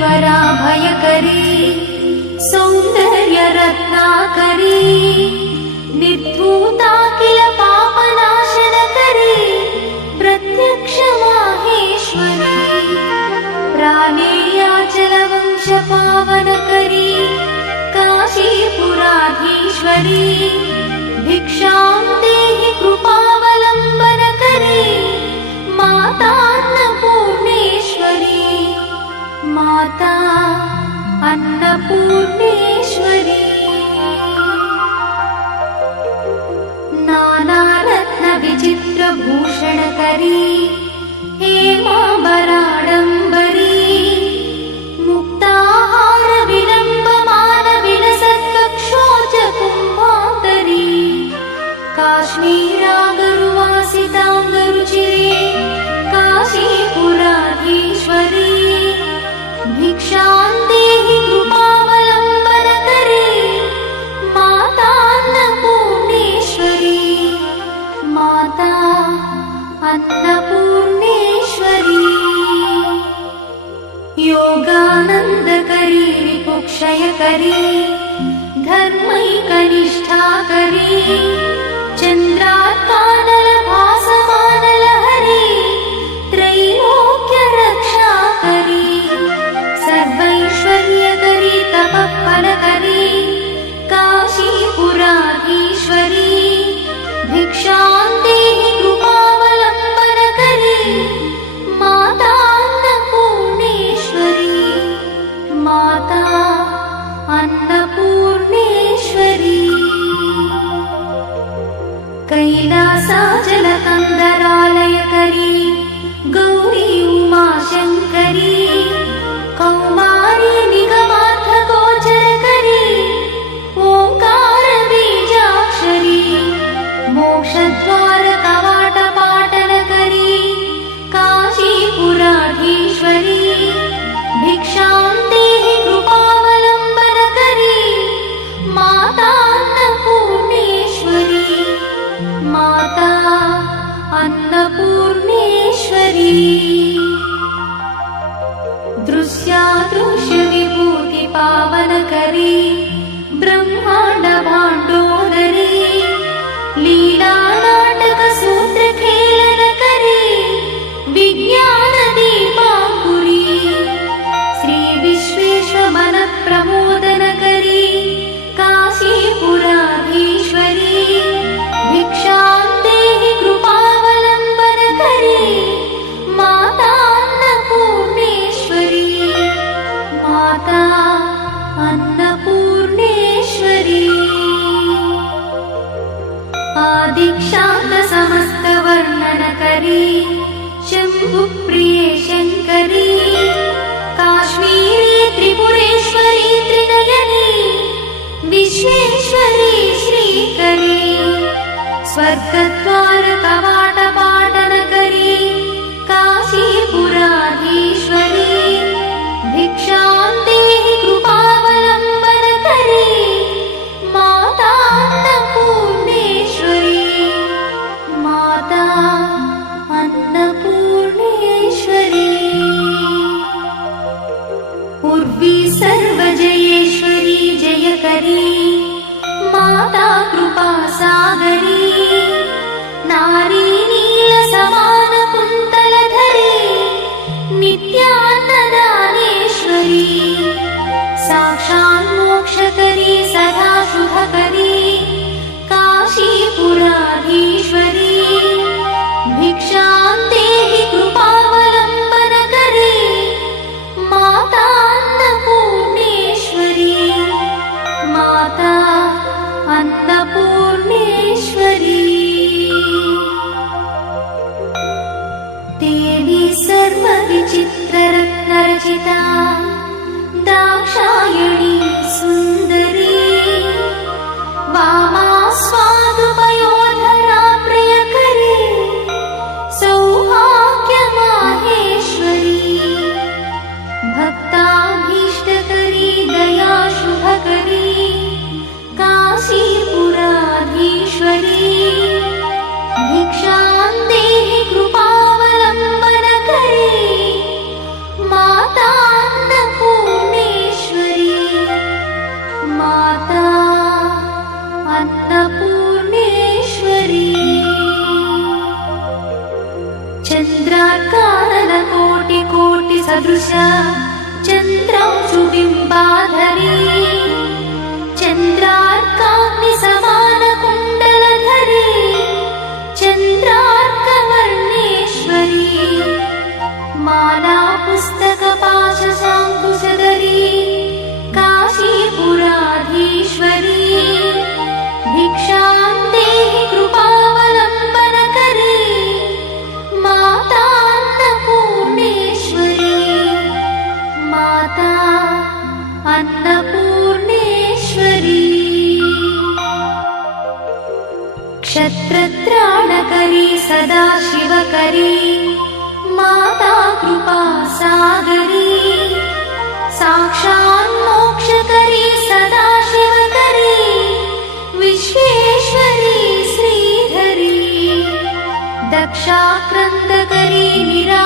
वराभयकरी सौन्दर्यरत्नाकरी निर्धूता किल पापनाशनकरी प्रत्यक्ष माहेश्वरी प्राणेयाचलवंशपावनकरी काशीपुराधीश्वरी भिक्षां देहि कृपावलम्बनकरी माता अन्नपूर्णेश्वरी माता अन्नपूर्णेश्वरी नानारत्नविचित्रभूषणकरी हेमाम्बराडम्बरी मुक्ताहारविलम्बमानविलसत्कक्षोजकुम्भान्तरी काश्मीरागरुवासिताङ्गरुचिरे काशीपुराधीश्वरी भिक्षां देहि कृपावलम्बनकरी माता अन्नपूर्णेश्वरी माता अन्नपूर्णेश्वरी योगानन्दकरी रिपुक्षयकरी धर्मैकनिष्ठाकरी चन्द्रात्मानलभासमानलहरी त्रैलोक्यरक्षाकरी सर्वैश्वर्यकरी तपःफलकरी काशीपुराधीश्वरी भिक्षां देहि कृपावलम्बनकरी माता अन्नपूर्णेश्वरी माता अन्नपूर्णेश्वरी कैलासाचलकन्दरालयकरी गौरी उमाशङ्करी कौमारी निगमार्थगोचरकरी ओङ्कारबीजाक्षरी मोक्षद्वारकवाटपाटनकरी काशीपुराधीश्वरी भिक्षां देहि कृपावलम्बनकरी माता अन्नपूर्णेश्वरी माता अन्नपूर्णेश्वरी दृश्यादृश्यविभूतिपावनकरी ब्रह्माण्डभाण्डोदरी लीलानाटकसूत्रखेलनकरी विज्ञानदीपाङ्कुरी श्रीविश्वेशमनप्रमोदनकरी काशीपुराधीश्वरी भिक्षां देहि कृपावलम्बनकरी माता अन्नपूर्णेश्वरी माता अन्नपूर्णेश्वरी आदिक्षान्तसमस्तवर्णनकरी शम्भुप्रिये शङ्करी काश्मीरी त्रिपुरेश्वरी त्रिनयनी विश्वेश्वरी श्रीकरी स्वर्गद्वारकवाटपाटनकरी काशीपुराधीश्वरी भिक्षां देहि कृपावलम्बनकरी माता अन्नपूर्णेश्वरी माता अन्नपूर्णेश्वरी उर्वी सर्वजयेश्वरी जयकरी माता कृपासागरी नारी नीलसमानकुन्तलधरी नित्यान्नदानेश्वरी साक्षात् मोक्षकरी सदा शुभकरी काशीपुराधीश्वरी भिक्षां देहि कृपावलम्बनकरी माता अन्नपूर्णेश्वरी माता अन्नपूर्णेश्वरी देवी सर्वविचित्ररत्नरचिता दाक्षायणी सुन्दरी वामा स्वादुपयोधरा प्रियकरी सौभाग्यमाहेश्वरी भक्ताभीष्टकरी दयाशुभकरी काशीपुराधीश्वरी भिक्षां देहि कृपावलम्बनकरी माता अन्नपूर्णेश्वरी सदृश चन्द्रांशुबिम्बाधरी चन्द्रार्काग्निसमानकुण्डलधरी चन्द्रार्कवर्णेश्वरी माला पुस्तकपाशशाङ्कुशधरी काशीपुराधीश्वरी भिक्षां देहि कृपावलम्बनकरी माता अन्नपूर्णेश्वरी माता अन्नपूर्णेश्वरी क्षत्रत्राणकरी सदा शिवकरी माता कृपासागरी साक्षान्मोक्षकरी सदा शिवकरी विश्वेश्वरी श्रीधरी दक्षाक्रन्दकरी निरा